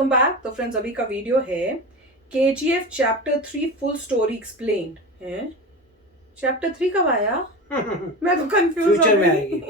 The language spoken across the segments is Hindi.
Welcome back. तो फ्रेंड्स, अभी का वीडियो है KGF chapter 3 full story explained है। चैप्टर 3 कब आया? मैं तो कंफ्यूज हो गई।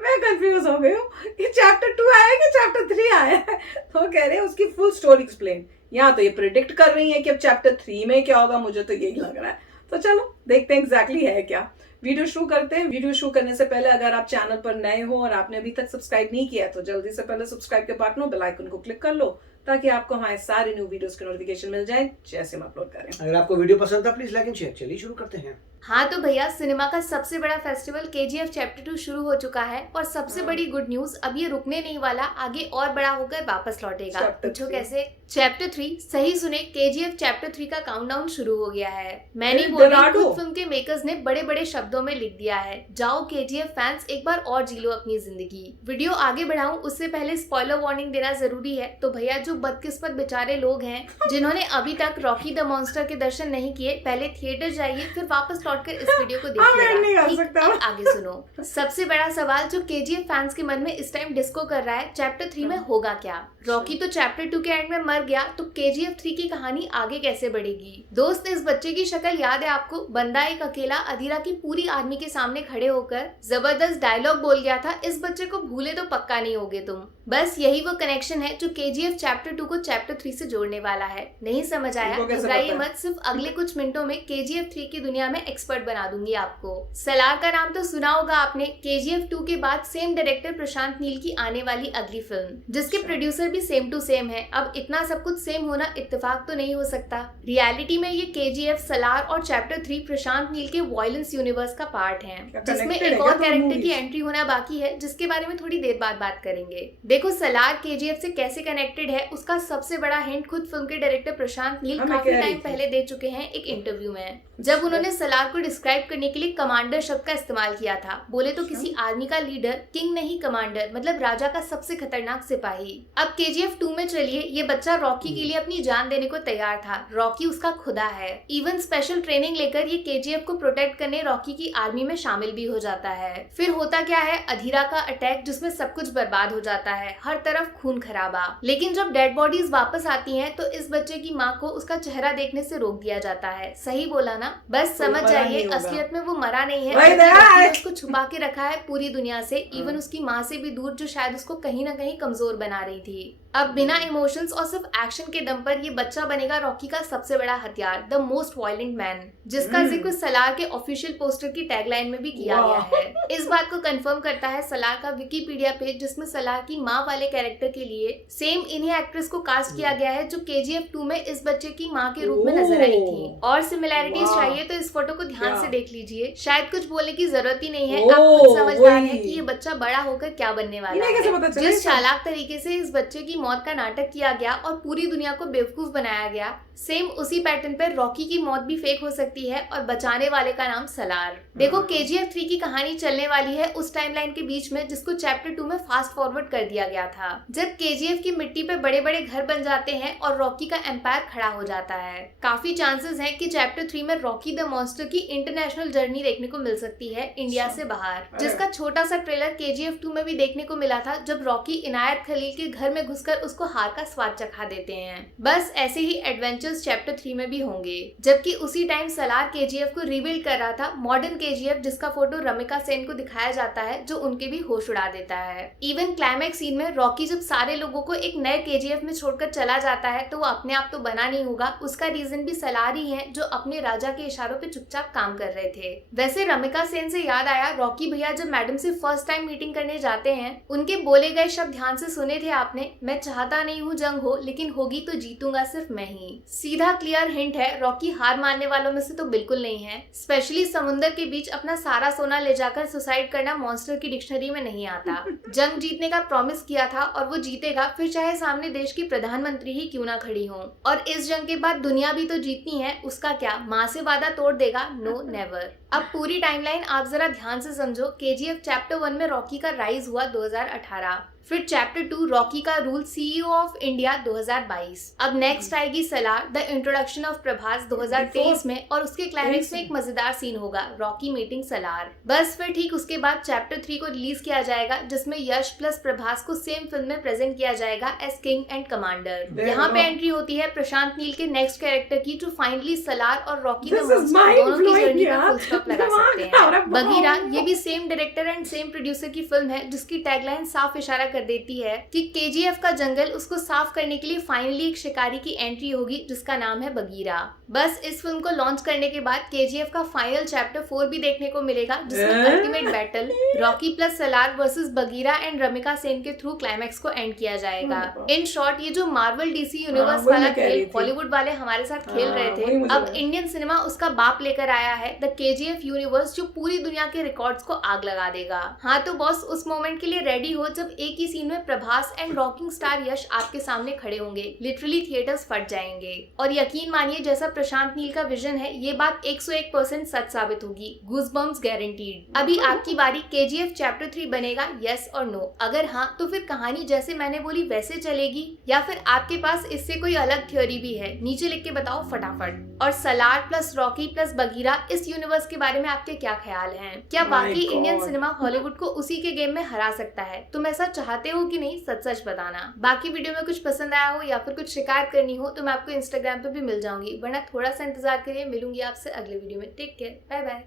मैं कंफ्यूज हो गई हूँ कि चैप्टर 2 आया कि चैप्टर 3 आया है। तो कह रहे हैं उसकी फुल स्टोरी एक्सप्लेन। यहाँ तो ये प्रिडिक्ट कर रही है कि अब चैप्टर 3 में क्या होगा, मुझे तो यही लग रहा है। तो चलो देखते हैं एग्जैक्टली है क्या। वीडियो शुरू करते हैं। वीडियो शुरू करने से पहले अगर आप चैनल पर नए हो और आपने अभी तक सब्सक्राइब नहीं किया है तो जल्दी से पहले सब्सक्राइब के बटन बेल आइकन को क्लिक कर लो ताकि आपको हमारे सारे न्यू वीडियोस के नोटिफिकेशन मिल जाए जैसे हम अपलोड करें। अगर आपको वीडियो पसंद था प्लीज लाइक एंड शेयर। चलिए शुरू करते हैं। हाँ तो भैया, सिनेमा का सबसे बड़ा फेस्टिवल KGF चैप्टर 2 शुरू हो चुका है और सबसे बड़ी गुड न्यूज, अब ये रुकने नहीं वाला, आगे और बड़ा होकर वापस लौटेगा। पूछो कैसे? चैप्टर 3, सही सुने, KGF चैप्टर 3 का काउंटडाउन शुरू हो गया है। मैं नहीं बोल रही, खुद फिल्म के मेकर्स ने बड़े बड़े शब्दों में लिख दिया है, जाओ KGF फैंस एक बार और जी लो अपनी जिंदगी। वीडियो आगे बढ़ाऊं उससे पहले स्पॉइलर वार्निंग देना जरूरी है। तो भैया, जो बदकिस्मत बेचारे लोग हैं जिन्होंने अभी तक रॉकी द मॉन्स्टर के दर्शन नहीं किए, पहले थिएटर जाइए, फिर वापस कर इस वीडियो को देखिएगा। आगे सुनो। सबसे बड़ा सवाल जो KGF फैंस के मन में इस टाइम डिस्को कर रहा है, चैप्टर 3 में होगा क्या? रॉकी तो चैप्टर 2 के एंड में मर गया, तो KGF 3 की कहानी आगे कैसे बढ़ेगी? दोस्त, इस बच्चे की शक्ल याद है आपको? बंदा एक अकेला अधीरा की पूरी आर्मी के सामने खड़े होकर जबरदस्त डायलॉग बोल गया था, इस बच्चे को भूले तो पक्का नहीं होगे तुम। बस यही वो कनेक्शन है जो KGF चैप्टर 2 को चैप्टर 3 से जोड़ने वाला है। नहीं समझ आया? घबराइए मत, सिर्फ अगले कुछ मिनटों में KGF 3 की दुनिया में एक्सपर्ट बना दूंगी आपको। सलार का नाम तो सुना होगा आपने। KGF 2 के बाद सेम डायरेक्टर प्रशांत नील की आने वाली अगली फिल्म, जिसके प्रोड्यूसर भी सेम टू सेम है। अब इतना सब कुछ सेम होना इत्तेफाक तो नहीं हो सकता। रियलिटी में ये KGF, सलार और चैप्टर 3 प्रशांत नील के वायलेंस यूनिवर्स का पार्ट है, जिसमें एक और कैरेक्टर की एंट्री होना बाकी है, जिसके बारे में थोड़ी देर बाद बात करेंगे। देखो, सलार KGF से कैसे कनेक्टेड है उसका सबसे बड़ा हिंट खुद फिल्म के डायरेक्टर प्रशांत नील काफी टाइम पहले दे चुके हैं एक इंटरव्यू में, जब उन्होंने सलार को डिस्क्राइब करने के लिए कमांडर शब्द का इस्तेमाल किया था। बोले तो किसी आर्मी का लीडर, किंग नहीं कमांडर, मतलब राजा का सबसे खतरनाक सिपाही। अब KGF 2 में चलिए, ये बच्चा रॉकी के लिए अपनी जान देने को तैयार था। रॉकी उसका खुदा है। इवन स्पेशल ट्रेनिंग लेकर ये KGF को प्रोटेक्ट करने रॉकी की आर्मी में शामिल भी हो जाता है। फिर होता क्या है, अधीरा का अटैक जिसमें सब कुछ बर्बाद हो जाता है, हर तरफ खून खराबा। लेकिन जब डेड बॉडीज वापस आती हैं तो इस बच्चे की माँ को उसका चेहरा देखने से रोक दिया जाता है। सही बोला ना? बस समझ जाइए, असलियत में वो मरा नहीं है, उसको छुपा के रखा है पूरी दुनिया से, इवन उसकी माँ से भी दूर, जो शायद उसको कहीं ना कहीं कमजोर बना रही थी। अब बिना इमोशंस और सिर्फ एक्शन के दम पर ये बच्चा बनेगा रॉकी का सबसे बड़ा हथियार, द मोस्ट वायलेंट मैन, जिसका जिक्र सलार के ऑफिशियल पोस्टर की टैगलाइन में भी किया गया है। इस बात को कंफर्म करता है सलार का विकिपीडिया पेज, जिसमें सलार की माँ वाले कैरेक्टर के लिए सेम इन्हीं एक्ट्रेस को कास्ट किया गया है जो KGF 2 में इस बच्चे की माँ के रूप में नजर आई थी। और सिमिलैरिटीज चाहिए तो इस फोटो को ध्यान से देख लीजिए, शायद कुछ बोलने की जरूरत ही नहीं है, आप खुद समझदार हैं कि ये बच्चा बड़ा होकर क्या बनने वाला है। जिस चालाक तरीके से इस बच्चे की मौत का नाटक किया गया और पूरी दुनिया को बेवकूफ बनाया गया, सेम उसी पैटर्न पर रॉकी की मौत भी फेक हो सकती है और बचाने वाले का नाम सलार। देखो, KGF 3 की कहानी चलने वाली है उस टाइमलाइन के बीच में जिसको चैप्टर 2 में फास्ट फॉरवर्ड कर दिया गया था, जब KGF की मिट्टी पे बड़े बड़े घर बन जाते हैं और रॉकी का एम्पायर खड़ा हो जाता है। काफी चांसेस हैं कि चैप्टर 3 में रॉकी द मॉन्स्टर की इंटरनेशनल जर्नी देखने को मिल सकती है इंडिया से बाहर, जिसका छोटा सा ट्रेलर KGF 2 में भी देखने को मिला था, जब रॉकी इनायत खलील के घर में घुसकर उसको हार का स्वाद चखा देते हैं। बस ऐसे ही एडवेंचर्स चैप्टर 3 में भी होंगे। जबकि उसी टाइम सलार KGF को रिबिल्ड कर रहा था, मॉडर्न KGF, जिसका फोटो रमिका सेन को दिखाया जाता है, जो उनके भी होश उड़ा देता है। इवन क्लाइमैक्स सीन में रॉकी जब सारे लोगों को एक नए KGF में छोड़कर चला जाता है तो वो अपने आप तो बना नहीं होगा, उसका रीजन भी सलार ही है, जो अपने राजा के इशारों पे चुपचाप काम कर रहे थे। वैसे रमिका सेन से याद आया, रॉकी भैया जब मैडम से फर्स्ट टाइम मीटिंग करने जाते हैं, उनके बोले गए शब्द ध्यान से सुने थे आपने? मैं चाहता नहीं हूँ जंग हो, लेकिन होगी तो जीतूंगा सिर्फ मैं ही। सीधा क्लियर हिंट है, रॉकी हार मानने वालों में से तो बिल्कुल नहीं है। स्पेशली समुद्र के बीच अपना सारा सोना ले जाकर सुसाइड करना मॉन्स्टर की डिक्शनरी में नहीं आता। जंग जीतने का प्रॉमिस किया था और वो जीतेगा, फिर चाहे सामने देश की प्रधानमंत्री ही क्यों ना खड़ी हो। और इस जंग के बाद दुनिया भी तो जीतनी है, उसका क्या, माँ से वादा तोड़ देगा? No never. अब पूरी टाइमलाइन आप जरा ध्यान से समझो। केजीएफ चैप्टर 1 में रॉकी का राइज हुआ 2018, फिर चैप्टर 2 रॉकी का रूल सीईओ ऑफ इंडिया 2022, अब नेक्स्ट आएगी Salaar the introduction of Prabhas 2023 में, और उसके क्लाइमेक्स में एक मजेदार सीन होगा, रॉकी मीटिंग सलार। बस फिर ठीक उसके बाद चैप्टर 3 को रिलीज किया जाएगा, जिसमें यश प्लस प्रभास को सेम फिल्म में प्रेजेंट किया जाएगा एज किंग एंड कमांडर। यहाँ पे एंट्री होती है प्रशांत नील के नेक्स्ट कैरेक्टर की, जो फाइनली सलार और रॉकी द मॉन्स्टर दोनों की जर्नी का फुल स्टॉप लगा सकते हैं। बगीरा ये भी same director and same producer की फिल्म है, जिसकी टैगलाइन साफ इशारा कर देती है कि केजीएफ का जंगल उसको साफ करने के लिए फाइनली एक शिकारी की एंट्री होगी, जिसका नाम है बगीरा। बस इस फिल्म को लॉन्च करने के बाद केजीएफ का फाइनल चैप्टर 4 भी देखने को मिलेगा, जिसमें ultimate battle Rocky plus Salaar versus Bagheera and Ramika Sen के थ्रू क्लाइमैक्स को एंड किया जाएगा। इन शॉर्ट ये जो मार्वल डीसी यूनिवर्स वाला खेल हॉलीवुड वाले हमारे साथ खेल रहे थे, अब इंडियन सिनेमा उसका बाप लेकर आया है, द केजीएफ यूनिवर्स, जो पूरी दुनिया के रिकॉर्ड्स को आग लगा देगा। हाँ तो बॉस उस मोमेंट के लिए रेडी हो जब एक ही सीन में प्रभास एंड रॉकिंग स्टार यश आपके सामने खड़े होंगे, लिटरली थिएटर्स फट जाएंगे। और यकीन मानिए जैसा प्रशांत नील का विजन है, ये बात 101% सच साबित होगी, गूज़बम्प्स गारंटीड। अभी आपकी बारी, केजीएफ चैप्टर 3 बनेगा, यस और नो? अगर हाँ तो फिर कहानी जैसे मैंने बोली वैसे चलेगी, या फिर आपके पास इससे कोई अलग थ्योरी भी है? नीचे लिख के बताओ फटाफट। और Salaar plus Rocky plus Bagheera इस यूनिवर्स के बारे में आपके क्या ख्याल हैं? क्या बाकी इंडियन सिनेमा हॉलीवुड को उसी के गेम में हरा सकता है? तुम ऐसा चाहते हो कि नहीं, सच सच बताना। बाकी वीडियो में कुछ पसंद आया हो या फिर कुछ शिकायत करनी हो तो मैं आपको इंस्टाग्राम पे भी मिल जाऊंगी, वरना थोड़ा सा इंतजार करिए। मिलूंगी आपसे अगले वीडियो में। Take care, bye bye.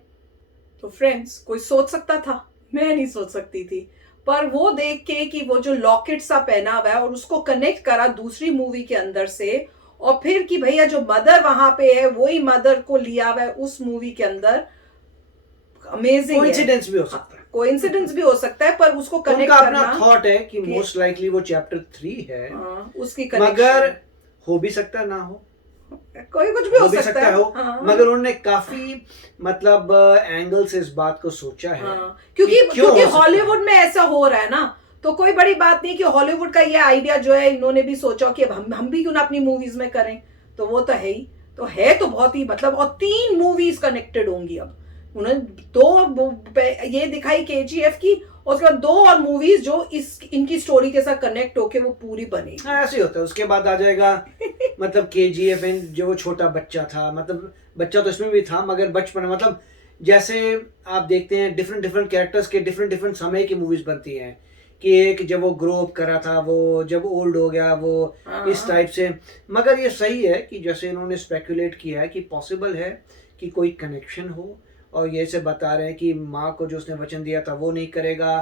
तो फ्रेंड्स, कोई सोच सकता था? मैं नहीं सोच सकती थी, पर वो देख के कि वो जो लॉकेट सा पहना हुआ है और उसको कनेक्ट करा दूसरी मूवी के अंदर से, और फिर कि भैया जो मदर वहां पे है वही मदर को लिया हुआ है उस मूवी के अंदर, अमेजिंग। कोइंसिडेंस भी हो सकता है, कोइंसिडेंस भी हो सकता है, पर उसको कनेक्ट करना अपना थॉट है कि मोस्ट लाइकली वो चैप्टर 3 है, उसकी मगर हो भी सकता है ना हो, कोई कुछ भी हो सकता है। हाँ। मगर उन्होंने काफी मतलब एंगल से इस बात को सोचा है। क्योंकि हॉलीवुड में ऐसा हो रहा है ना, तो कोई बड़ी बात नहीं कि हॉलीवुड का ये आइडिया जो है इन्होंने भी सोचा कि अब हम भी क्यों ना अपनी मूवीज में करें। तो वो तो है ही, तो है तो बहुत ही मतलब, और 3 मूवीज कनेक्टेड होंगी। अब उन्होंने 2 ये दिखाई केजीएफ की, और उसके बाद 2 और मूवीज जो इनकी स्टोरी के साथ कनेक्ट होके वो पूरी बनेगी। ऐसे ही होता है। उसके बाद आ जाएगा मतलब केजीएफ एंड जो वो छोटा बच्चा था, मतलब बच्चा तो इसमें भी था मगर बचपन, मतलब जैसे आप देखते हैं डिफरेंट कैरेक्टर्स के डिफरेंट समय की मूवीज बनती हैं, कि एक जब वो ग्रो अप करा था, वो जब ओल्ड हो गया, वो इस टाइप से। मगर ये सही है कि जैसे इन्होंने स्पेकुलेट किया है कि पॉसिबल है कि कोई कनेक्शन हो, और ये से बता रहे हैं कि माँ को जो उसने वचन दिया था वो नहीं करेगा,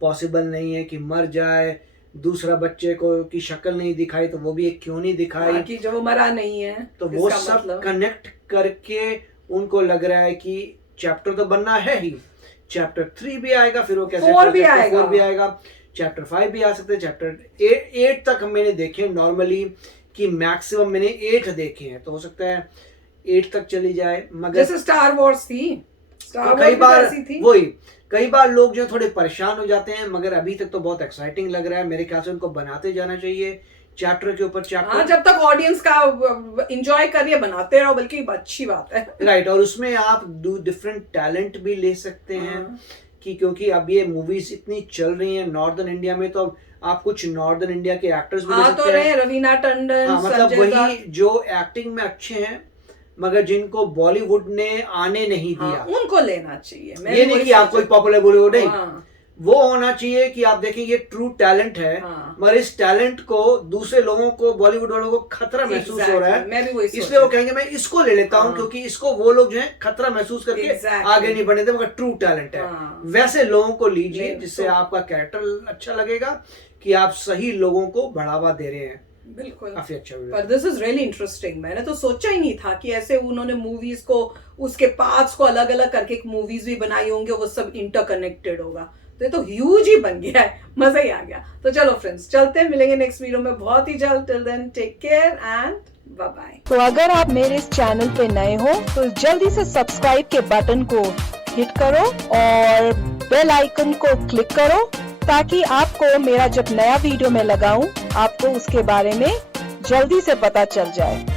पॉसिबल नहीं है कि मर जाए, दूसरा बच्चे को की शक्ल नहीं दिखाई तो वो भी एक क्यों नहीं दिखाई कि जो वो मरा नहीं है, तो वो सब कनेक्ट करके उनको लग रहा है कि चैप्टर तो बनना है ही, चैप्टर 3 भी आएगा, फिर वो कैसे 4 भी आएगा, चैप्टर 5 भी आ सकते हैं, चैप्टर 8 तक मैंने देखे नॉर्मली, कि मैक्सिमम मैंने 8 देखे हैं, तो हो सकता है 8 तक चली जाए। मगर जैसे स्टार वॉर्स थी, कई बार वही, कई बार लोग जो थोड़े परेशान हो जाते हैं, मगर अभी तक तो बहुत एक्साइटिंग लग रहा है। मेरे ख्याल से उनको बनाते जाना चाहिए चैप्टर के ऊपर चैप्टर। हाँ, जब तक ऑडियंस का एंजॉय करिए बनाते रहो, बल्कि अच्छी बात है। राइट, और उसमें आप डिफरेंट टैलेंट भी ले सकते हैं, कि क्योंकि अब ये मूवीज इतनी चल रही हैं नॉर्दर्न इंडिया में, तो आप कुछ नॉर्दर्न इंडिया के एक्टर्स भी ले सकते हैं। रवीना टंडन, मतलब वही जो एक्टिंग में अच्छे हैं मगर जिनको बॉलीवुड ने आने नहीं दिया, उनको लेना चाहिए। ये नहीं कि आप कोई पॉपुलर बॉलीवुड नहीं, वो होना चाहिए कि आप देखें ये ट्रू टैलेंट है, मगर इस टैलेंट को दूसरे लोगों को, बॉलीवुड वालों को खतरा महसूस हो रहा है, इसलिए वो कहेंगे मैं इसको ले लेता हूँ, क्योंकि इसको वो लोग जो है खतरा महसूस करके आगे नहीं बढ़ने देते, मगर ट्रू टैलेंट है। वैसे लोगों को लीजिए जिससे आपका कैरेक्टर अच्छा लगेगा, कि आप सही लोगों को बढ़ावा दे रहे हैं। बिल्कुल, काफी अच्छा। पर दिस इज रियली इंटरेस्टिंग। मैंने तो सोचा ही नहीं था कि ऐसे उन्होंने मूवीज को, उसके पार्ट्स को अलग अलग करके एक मूवीज भी बनाई होंगे, वो सब इंटरकनेक्टेड होगा। तो ये तो ह्यूज ही बन गया है, मजा ही आ गया। तो चलो फ्रेंड्स, चलते हैं, मिलेंगे नेक्स्ट वीडियो में बहुत ही जल्द। Till then take care and bye bye. तो अगर आप मेरे इस चैनल पे नए हो तो जल्दी से सब्सक्राइब के बटन को हिट करो और बेल आइकन को क्लिक करो, ताकि आपको मेरा जब नया वीडियो मैं लगाऊं आपको उसके बारे में जल्दी से पता चल जाए।